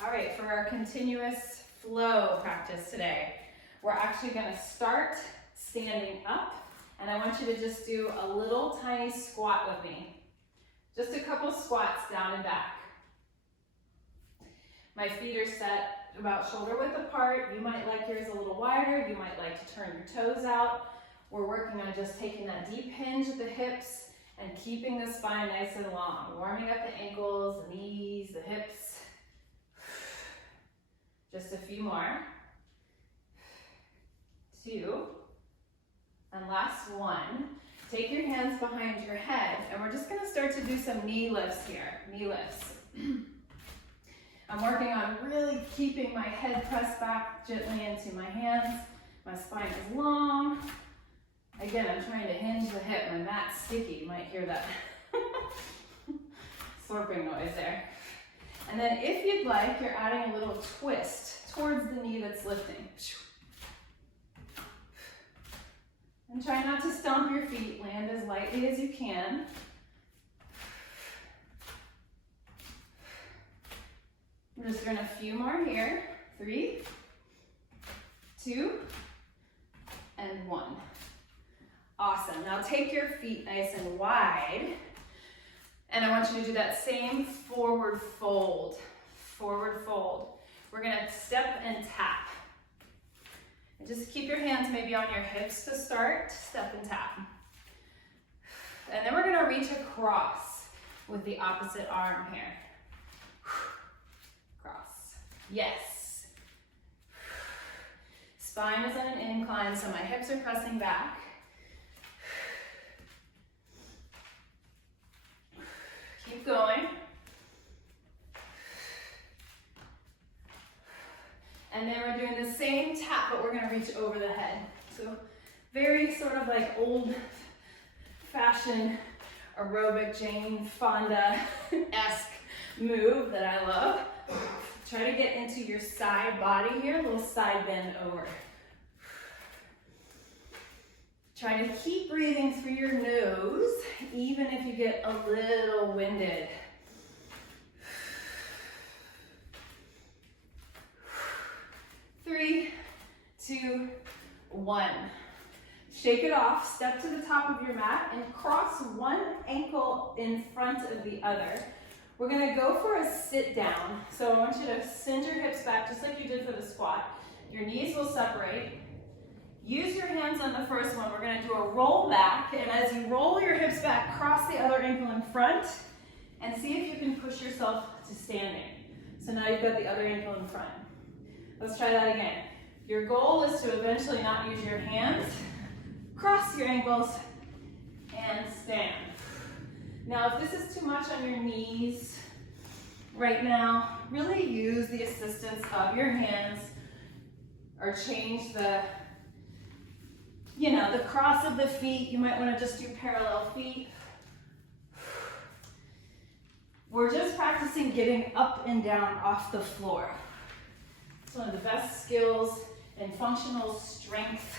All right, for our continuous flow practice today, we're actually gonna start standing up, and I want you to just do a little tiny squat with me. Just a couple squats down and back. My feet are set about shoulder width apart. You might like yours a little wider. You might like to turn your toes out. We're working on just taking that deep hinge at the hips and keeping the spine nice and long. Warming up the ankles, the knees, the hips. Just a few more. 2. And last one. Take your hands behind your head, and we're just gonna start to do some knee lifts here, knee lifts. I'm working on really keeping my head pressed back gently into my hands. My spine is long. Again, I'm trying to hinge the hip. My mat's sticky. You might hear that slurping noise there. And then if you'd like, you're adding a little twist towards the knee that's lifting. And try not to stomp your feet. Land as lightly as you can. We're just doing a few more here. 3, 2, and 1. Awesome. Now take your feet nice and wide. And I want you to do that same forward fold. Forward fold. We're going to step and tap. And just keep your hands maybe on your hips to start. Step and tap. And then we're going to reach across with the opposite arm here. Cross. Yes. Spine is on an incline, so my hips are pressing back. Keep going. And then we're doing the same tap, but we're going to reach over the head. So very sort of like old-fashioned aerobic Jane Fonda-esque move that I love. Try to get into your side body here, a little side bend over. Try to keep breathing through your nose, even if you get a little winded. Three, 2, 1. Shake it off, step to the top of your mat and cross one ankle in front of the other. We're gonna go for a sit down. So I want you to send your hips back just like you did for the squat. Your knees will separate. Use your hands on the first one. We're gonna do a roll back, and as you roll your hips back, cross the other ankle in front and see if you can push yourself to standing. So now you've got the other ankle in front. Let's try that again. Your goal is to eventually not use your hands. Cross your ankles and stand. Now, if this is too much on your knees right now, really use the assistance of your hands or change the, the cross of the feet. You might want to just do parallel feet. We're just practicing getting up and down off the floor. It's one of the best skills in functional strength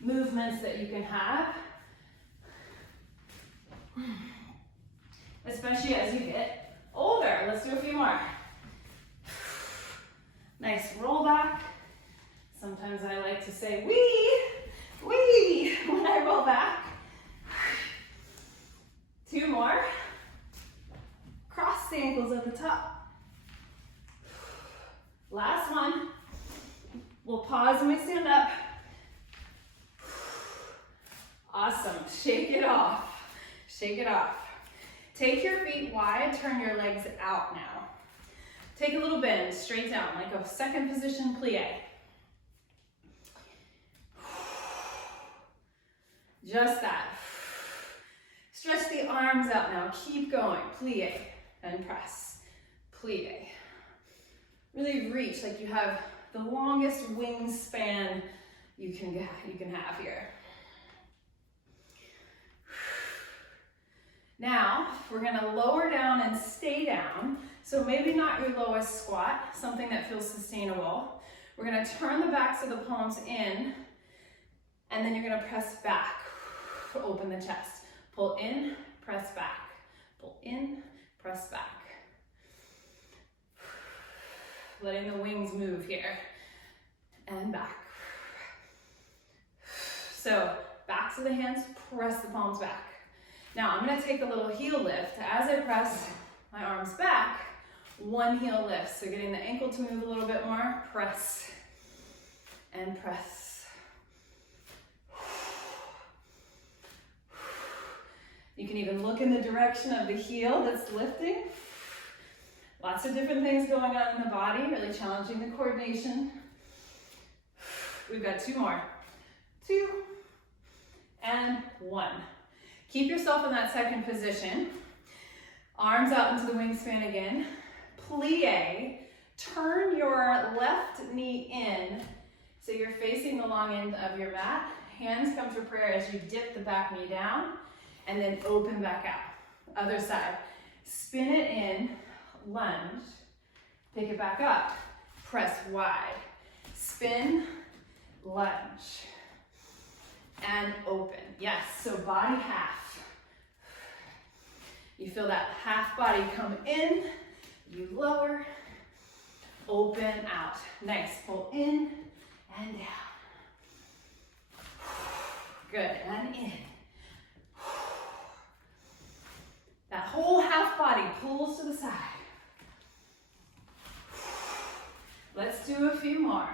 movements that you can have, especially as you get older. Let's do a few more. Nice roll back. Sometimes I like to say wee when I roll back. 2 more. Cross the ankles at the top. Last one. We'll pause when we stand up. Awesome. Shake it off. Shake it off. Take your feet wide. Turn your legs out now. Take a little bend straight down, like a second position plie. Just that. Stretch the arms out now. Keep going. Plie and press. Plie. Really reach like you have the longest wingspan you can have here. Now, we're gonna lower down and stay down. So maybe not your lowest squat, something that feels sustainable. We're gonna turn the backs of the palms in, and then you're gonna press back. Open the chest. Pull in, press back. Pull in, press back. letting the wings move here. And back. So backs of the hands, press the palms back. Now I'm gonna take a little heel lift. As I press my arms back, one heel lift. So getting the ankle to move a little bit more, press and press. You can even look in the direction of the heel that's lifting. Lots of different things going on in the body, really challenging the coordination. We've got two more. 2 and 1. Keep yourself in that second position. Arms out into the wingspan again. Plie. Turn your left knee in so you're facing the long end of your mat. Hands come for prayer as you dip the back knee down and then open back out. Other side. Spin it in, lunge, pick it back up, press wide. Spin, lunge, and open. Yes, so body half. You feel that half body come in, you lower, open out. Nice, pull in and down. Good, and in. That whole half body pulls to the side. Let's do a few more.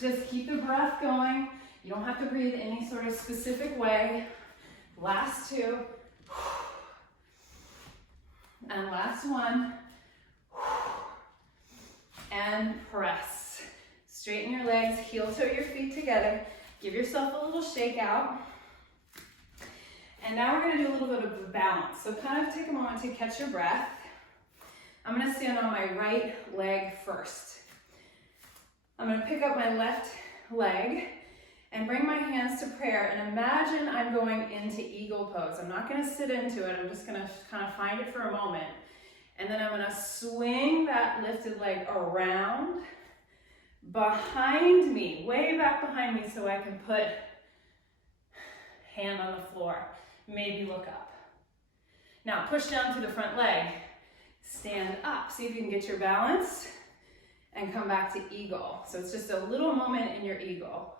Just keep the breath going. You don't have to breathe any sort of specific way. Last 2. And last 1. And press. Straighten your legs, heel toe your feet together. Give yourself a little shake out. And now we're gonna do a little bit of a balance. So kind of take a moment to catch your breath. I'm gonna stand on my right leg first. I'm gonna pick up my left leg and bring my hands to prayer and imagine I'm going into eagle pose. I'm not gonna sit into it, I'm just gonna kind of find it for a moment. And then I'm gonna swing that lifted leg around behind me, way back behind me so I can put hand on the floor, maybe look up. Now push down through the front leg, stand up, see if you can get your balance and come back to eagle. So it's just a little moment in your eagle.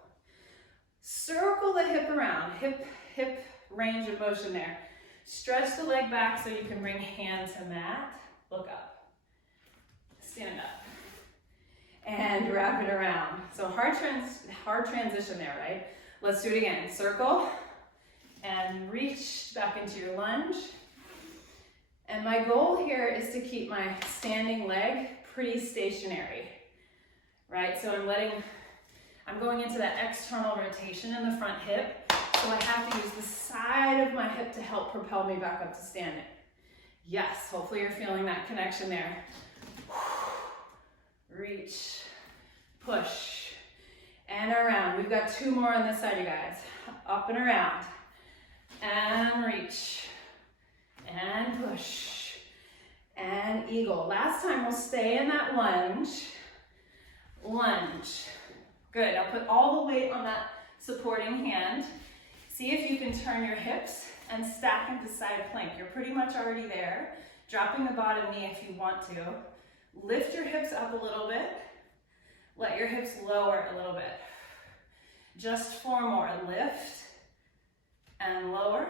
Circle the hip around, hip range of motion there. Stretch the leg back so you can bring hand to mat, look up, stand up, and wrap it around. So hard transition there, right? Let's do it again. Circle and reach back into your lunge. And my goal here is to keep my standing leg pretty stationary, right? So I'm going into that external rotation in the front hip, so I have to use the side of my hip to help propel me back up to standing. Yes, hopefully you're feeling that connection there. Reach, push, and around. We've got 2 more on this side, you guys. Up and around, and reach, and push, and eagle. Last time we'll stay in that lunge. Lunge. Good, I'll put all the weight on that supporting hand. See if you can turn your hips and stack into side plank. You're pretty much already there. Dropping the bottom knee if you want to. Lift your hips up a little bit. Let your hips lower a little bit. Just 4 more. Lift and lower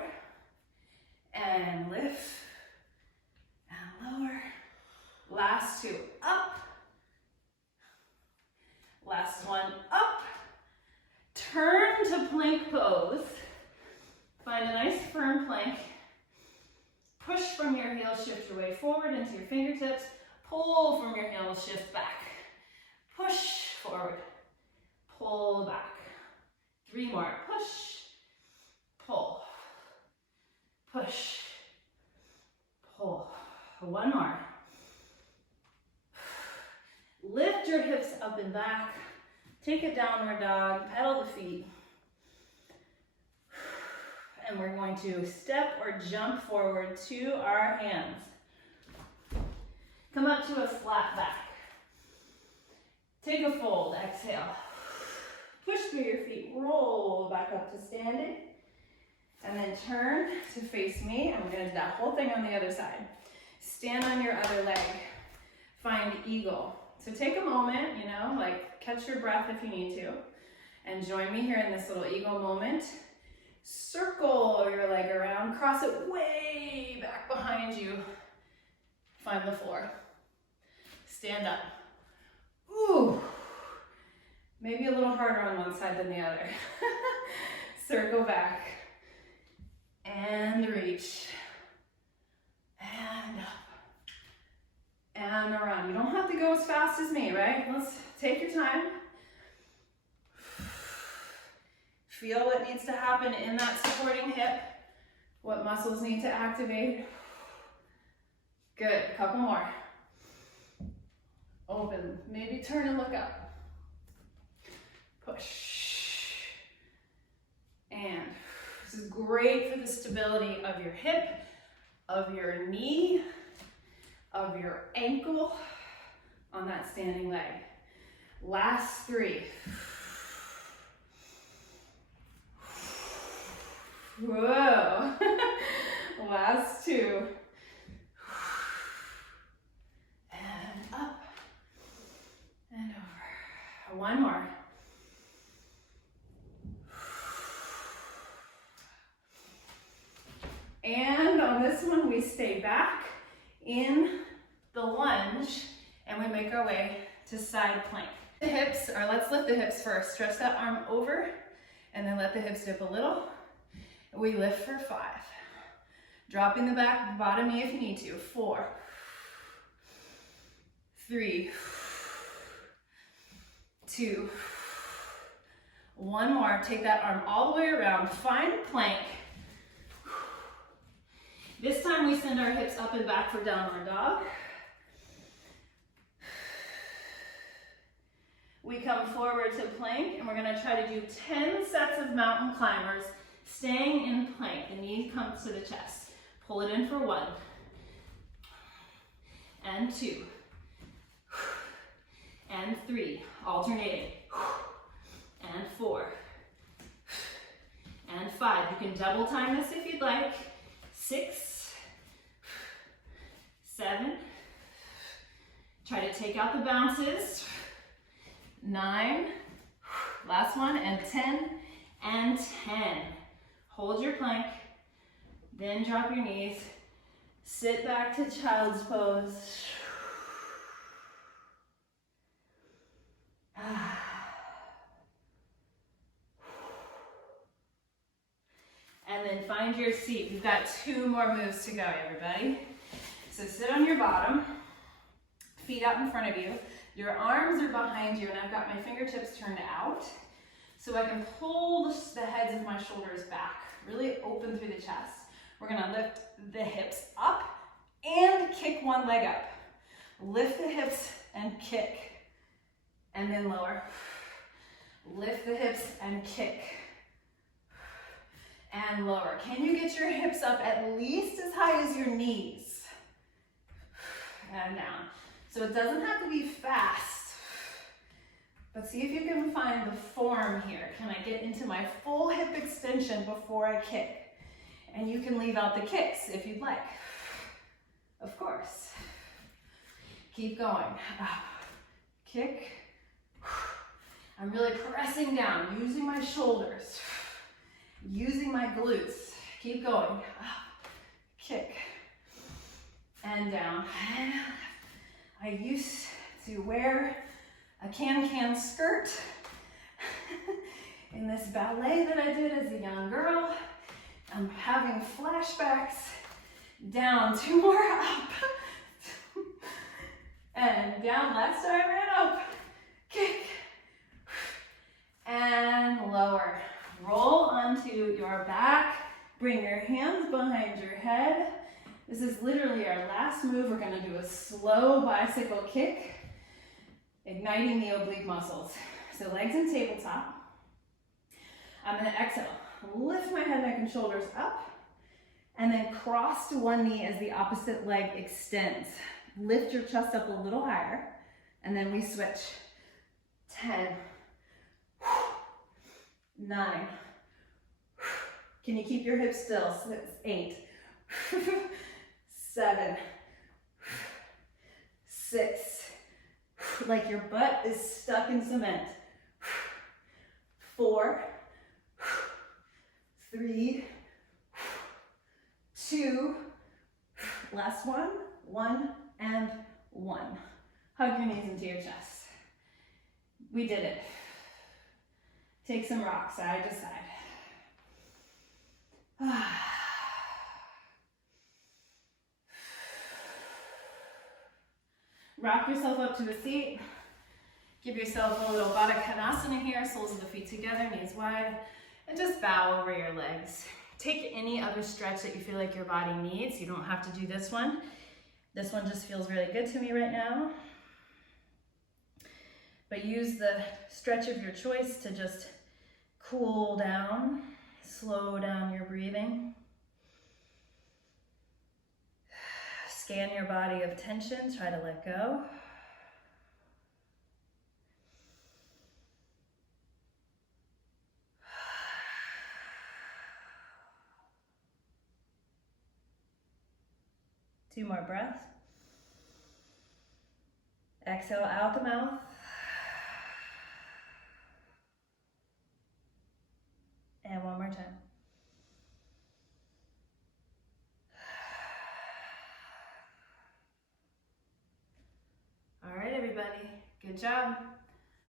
and lift and lower. Last 2. Up. Last 1. Up. Turn to plank pose. Find a nice firm plank. Push from your heels, shift your way forward into your fingertips. Pull from your heels, shift back. Push forward. Pull back. 3 more. Push. Pull. Push. Pull. 1 more. Lift your hips up and back. Take a downward dog. Pedal the feet. And we're going to step or jump forward to our hands. Come up to a flat back. Take a fold, exhale. Push through your feet, roll back up to standing. And then turn to face me. And we're gonna do that whole thing on the other side. Stand on your other leg. find eagle. So take a moment, you know, like catch your breath if you need to, and join me here in this little eagle moment. Circle your leg around, cross it way back behind you. Find the floor. Stand up. Ooh. Maybe a little harder on one side than the other. Circle back. And reach. And up. And around. You don't have to go as fast as me, right? Let's take your time. Feel what needs to happen in that supporting hip. What muscles need to activate. Good. A couple more. Open. Maybe turn and look up. Push. And this is great for the stability of your hip, of your knee, of your ankle on that standing leg. Last 3. Whoa. Last 2. And up and over. One more. And on this one, we stay back in the lunge and we make our way to side plank. The hips, or let's lift the hips first. Stretch that arm over and then let the hips dip a little. We lift for 5. Dropping the back, bottom knee if you need to. 4, 3, 2, 1 more. Take that arm all the way around. Find plank. This time we send our hips up and back for downward dog. We come forward to plank and we're gonna try to do 10 sets of mountain climbers, staying in plank. The knee comes to the chest. Pull it in for 1 and 2 and 3, alternating, and 4 and 5. You can double time this if you'd like. 6, 7, try to take out the bounces. 9, last one, and 10, and 10. Hold your plank, then drop your knees, sit back to child's pose. And then find your seat. We've got 2 more moves to go, everybody. So sit on your bottom, feet out in front of you. Your arms are behind you, and I've got my fingertips turned out. So I can pull the heads of my shoulders back, really open through the chest. We're gonna lift the hips up and kick one leg up. Lift the hips and kick, and then lower. Lift the hips and kick, and lower. Can you get your hips up at least as high as your knees? And down. So it doesn't have to be fast, but see if you can find the form here. Can I get into my full hip extension before I kick? And you can leave out the kicks if you'd like. Of course. Keep going. Up. Kick. I'm really pressing down, using my shoulders, using my glutes. Keep going. Up. Kick. And down. I used to wear a can-can skirt in this ballet that I did as a young girl. I'm having flashbacks. Down, 2 more, up. And down, last time I ran up. Kick. And lower. Roll onto your back. Bring your hands behind your head. This is literally our last move. We're gonna do a slow bicycle kick, igniting the oblique muscles. So legs in tabletop. I'm gonna exhale. Lift my head, neck, and shoulders up, and then cross to one knee as the opposite leg extends. Lift your chest up a little higher, and then we switch. 10, 9, can you keep your hips still? 8, 7, 6, like your butt is stuck in cement. 4, 3, 2, last one, 1 and 1. Hug your knees into your chest. We did it. Take some rocks side to side. Rock yourself up to a seat. Give yourself a little Baddha Konasana here, soles of the feet together, knees wide, and just bow over your legs. Take any other stretch that you feel like your body needs. You don't have to do this one. This one just feels really good to me right now. But use the stretch of your choice to just cool down, slow down your breathing. Scan your body of tension, try to let go. Two more breaths. Exhale out the mouth. And one more time. All right, everybody, good job.